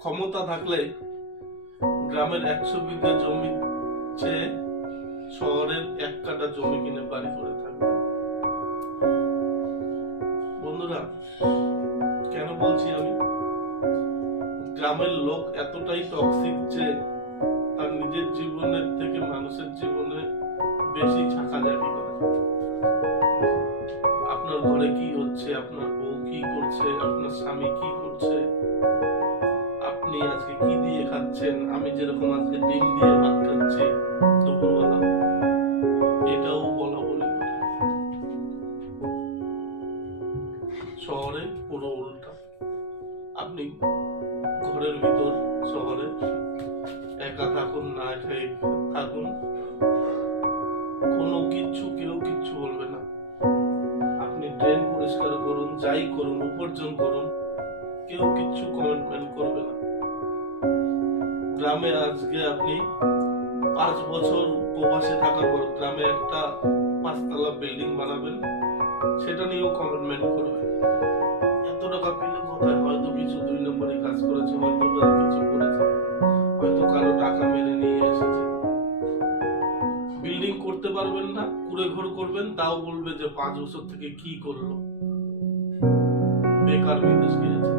ক্ষমতা থাকলে গ্রামের একশো বিঘা জমি চেয়ে শহরের এক কাটা জমি কিনে বাড়ি করে থাকবে। বন্ধুরা, কেন বলছি আমি? গ্রামের লোক এতটাই টক্সিক যে তার নিজের জীবনের থেকে মানুষের জীবনে বেশি ছাকাঝাকি করে। আপনার ঘরে কি হচ্ছে? আপনার বউ কি করছে? আপনার স্বামী কি করছে? আজকে কি দিয়ে খাচ্ছেন? আমি যেরকম আজকে ডিম দিয়ে ভাত খাচ্ছি দুপুরবেলা এটাও বলা বলি শহরে পুরো উল্টা। আপনি ঘরের ভিতর, শহরে একা থাকুন, না খেয়ে থাকুন। কোনো কিচ্ছু কেউ কিচ্ছু বলবে না। আপনি ড্রেন পরিষ্কার করুন, যাই করুন, উপার্জন করুন, কেউ কিচ্ছু কমেন্টমেন্ট করবে না। গ্রামে আজকে আপনি পাঁচ বছর প্রবাসে থাকার পর গ্রামে একটা পাঁচতলা বিল্ডিং বানাবেন, সেটা নিয়েও কমেন্টমেন্ট করবে এত টাকা পেলে কোথায়? হয়তো কিছু দুই নম্বরে কাজ করেছে, হয়তো কিছু করেছে, হয়তো কারও টাকা মেরে নিয়ে এসেছে। বিল্ডিং করতে পারবেন না, কুড়ে ঘর করবেন, তাও বলবে যে পাঁচ বছর থেকে কি করল? বেকার বিদেশ গিয়েছে।